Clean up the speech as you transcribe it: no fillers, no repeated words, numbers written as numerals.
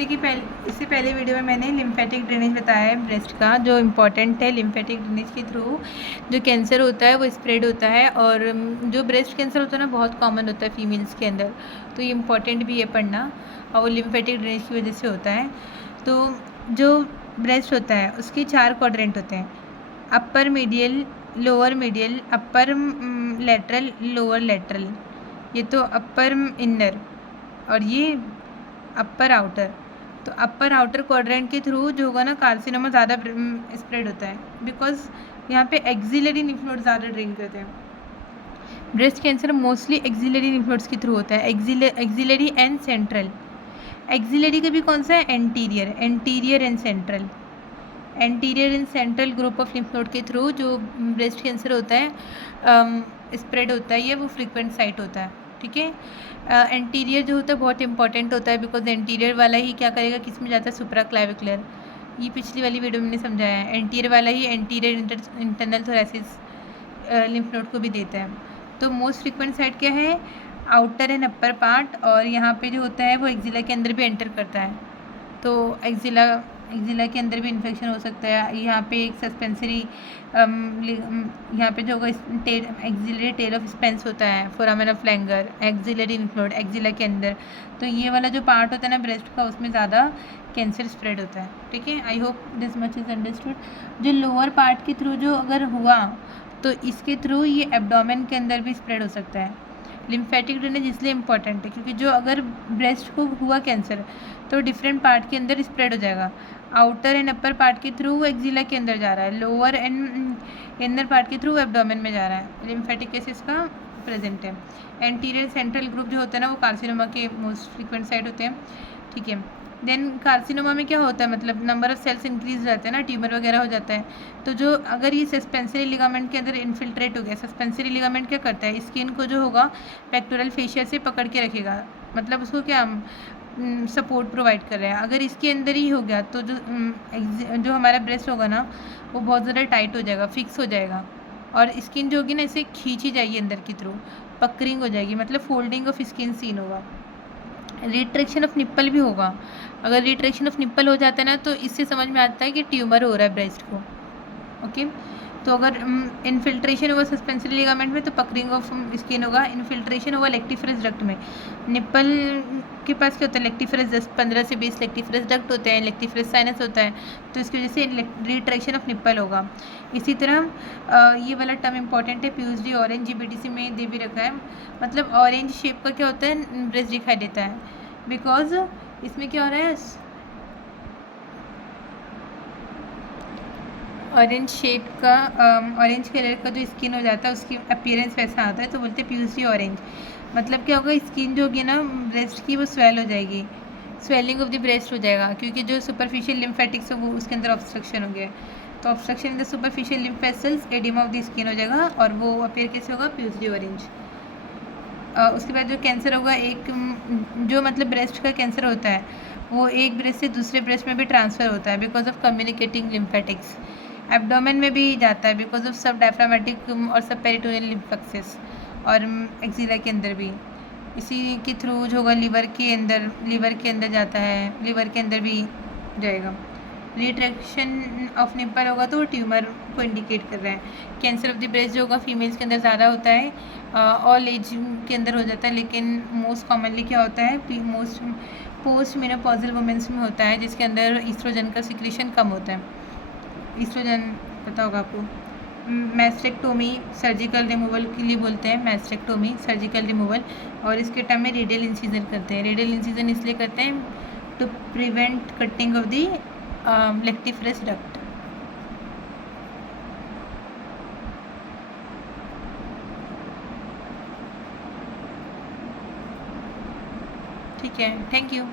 इससे पहले वीडियो में मैंने लिम्फेटिक ड्रेनेज बताया है ब्रेस्ट का, जो इम्पॉर्टेंट है। लिम्फेटिक ड्रेनेज के थ्रू जो कैंसर होता है वो स्प्रेड होता है, और जो ब्रेस्ट कैंसर होता है ना बहुत कॉमन होता है फीमेल्स के अंदर, तो ये इम्पॉर्टेंट भी है पढ़ना, और वो लिम्फेटिक ड्रेनेज की वजह से होता है। तो जो ब्रेस्ट होता है उसके 4 क्वाड्रेंट होते हैं, अपर मीडियल, लोअर मीडियल, अपर लेटरल, लोअर लेटरल। ये तो अपर इनर और ये अपर आउटर। तो अपर आउटर क्वाड्रेंट के थ्रू जो होगा ना कार्सिनोमा ज़्यादा स्प्रेड होता है, बिकॉज यहाँ पे एक्सिलरी लिम्फ नोड ज़्यादा ड्रेन करते हैं। Breast cancer mostly axillary lymph nodes के थ्रू होता है, एक्सिलरी एंड सेंट्रल। एक्सिलरी का भी कौन सा है? Anterior and central. Anterior and central group of lymph node के थ्रू जो ब्रेस्ट कैंसर होता है स्प्रेड होता है, ये वो फ्रीक्वेंट साइट होता है। ठीक है, एंटीरियर जो होता है बहुत इंपॉर्टेंट होता है, बिकॉज एंटीरियर वाला ही क्या करेगा, किस में जाता है? सुप्रा क्लैविकुलर। ये पिछली वाली वीडियो में मैंने समझाया है, एंटीरियर वाला ही anterior internal thoracic lymph node को भी देता है। तो मोस्ट फ्रीक्वेंट साइट क्या है? आउटर एंड अपर पार्ट, और यहाँ पे जो होता है वो एक्जिला के अंदर भी एंटर करता है। तो एक्जिला के अंदर भी इन्फेक्शन हो सकता है। यहाँ पे एक सस्पेंसरी यहाँ पे जो होगा एक्जिलरी टेल ऑफ स्पेंस होता है, foramen of Langer, axillary lymph node axilla के अंदर। तो ये वाला जो पार्ट होता है ना ब्रेस्ट का, उसमें ज़्यादा कैंसर स्प्रेड होता है। ठीक है, I hope this much is understood. जो लोअर पार्ट के थ्रू जो अगर हुआ तो इसके थ्रू ये एब्डोमेन के अंदर भी स्प्रेड हो सकता है। लिम्फेटिक ड्रेनेज इसलिए इम्पॉर्टेंट है क्योंकि जो अगर ब्रेस्ट को हुआ कैंसर तो डिफरेंट पार्ट के अंदर स्प्रेड हो जाएगा। आउटर एंड अपर पार्ट के थ्रू वो एक्जिला के अंदर जा रहा है, लोअर एंड इनर पार्ट के थ्रू एब्डोमेन में जा रहा है। लिम्फेटिक केसेस का प्रेजेंट है। एंटीरियर सेंट्रल ग्रुप जो होता है ना वो कार्सिनोमा के मोस्ट फ्रीक्वेंट साइड होते हैं। ठीक है, देन कार्सिनोमा में क्या होता है, मतलब नंबर ऑफ सेल्स इंक्रीज हो जाते हैं ना, ट्यूमर वगैरह हो जाता है। तो जो अगर ये सस्पेंसरी लिगामेंट के अंदर इन्फिल्ट्रेट हो गया, सस्पेंसरी लिगामेंट क्या करता है? स्किन को जो होगा पेक्टोरल फेशिया से पकड़ के रखेगा, मतलब उसको क्या सपोर्ट प्रोवाइड कर रहे हैं। अगर इसके अंदर ही हो गया तो जो हमारा ब्रेस्ट होगा ना वो बहुत ज़्यादा टाइट हो जाएगा, फिक्स हो जाएगा, और स्किन जो होगी ना इसे खींची जाएगी अंदर की थ्रू, पकरिंग हो जाएगी, मतलब फोल्डिंग ऑफ स्किन सीन होगा। रिट्रैक्शन ऑफ निप्पल भी होगा। अगर रिट्रैक्शन ऑफ निप्पल हो जाता है ना तो इससे समझ में आता है कि ट्यूमर हो रहा है ब्रेस्ट को। ओके, तो अगर इन्फिल्ट्रेशन होगा सस्पेंसरी लिगामेंट में तो पकरिंग ऑफ स्किन होगा। इन्फिल्ट्रेशन होगा लेक्टिफरस डक्ट में। निप्पल के पास क्या होता है? लेक्टिफरस 10-15 से 20 लेक्टिफरस डक्ट होते हैं, लेक्टिफरस साइनस होता है, तो इसकी वजह से रिट्रैक्शन ऑफ निप्पल होगा। इसी तरह ये वाला टर्म इंपॉर्टेंट है, प्यूजरी ऑरेंज, जीबीटीसी में दे भी रखा है, मतलब ऑरेंज शेप का क्या होता है? ब्रेस्ट दिखाई देता है, बिकॉज इसमें क्या हो रहा है? ऑरेंज शेप का ऑरेंज कलर का जो स्किन हो जाता है उसकी अपीयरेंस वैसा आता है, तो बोलते हैं प्यूसरी ऑरेंज। मतलब क्या होगा? स्किन जो होगी ना ब्रेस्ट की वो स्वेल हो जाएगी, स्वेलिंग ऑफ द ब्रेस्ट हो जाएगा, क्योंकि जो सुपरफिशियल लिम्फेटिक्स है वो उसके अंदर ऑब्स्ट्रक्शन हो गया। तो obstruction in the superficial lymph vessels, oedema of the skin हो जाएगा, और वो अपीयर कैसे होगा? प्यूसरी ऑरेंज। उसके बाद जो कैंसर होगा, एक जो मतलब ब्रेस्ट का कैंसर होता है वो एक ब्रेस्ट से दूसरे ब्रेस्ट में भी ट्रांसफ़र होता है because of communicating lymphatics. Abdomen में भी जाता है बिकॉज ऑफ सब डायफ्रामेटिक और सब पेरिटोनियल लिम्फेक्सिस, और एक्सिला के अंदर भी इसी के थ्रू जो होगा लीवर के अंदर जाता है, लीवर के अंदर भी जाएगा। रिट्रैक्शन ऑफ निप्पल होगा तो वो ट्यूमर को इंडिकेट कर रहा है। कैंसर ऑफ द ब्रेस्ट जो होगा फीमेल्स के अंदर ज़्यादा होता है, ऑल एज के अंदर हो जाता है, लेकिन मोस्ट कॉमनली क्या होता है? मोस्ट पोस्ट मेनोपॉजल वुमेंस में होता है, जिसके अंदर ईस्ट्रोजन का सिक्रेशन कम होता है। ईस्ट्रोजन पता होगा आपको। मैस्टेक्टोमी सर्जिकल रिमूवल के लिए बोलते हैं, मैस्टेक्टोमी सर्जिकल रिमूवल, और इसके टाइम में रेडियल इंसिजन करते हैं। रेडियल इंसिजन इसलिए करते हैं to prevent cutting off the lactiferous duct. ठीक है, थैंक यू।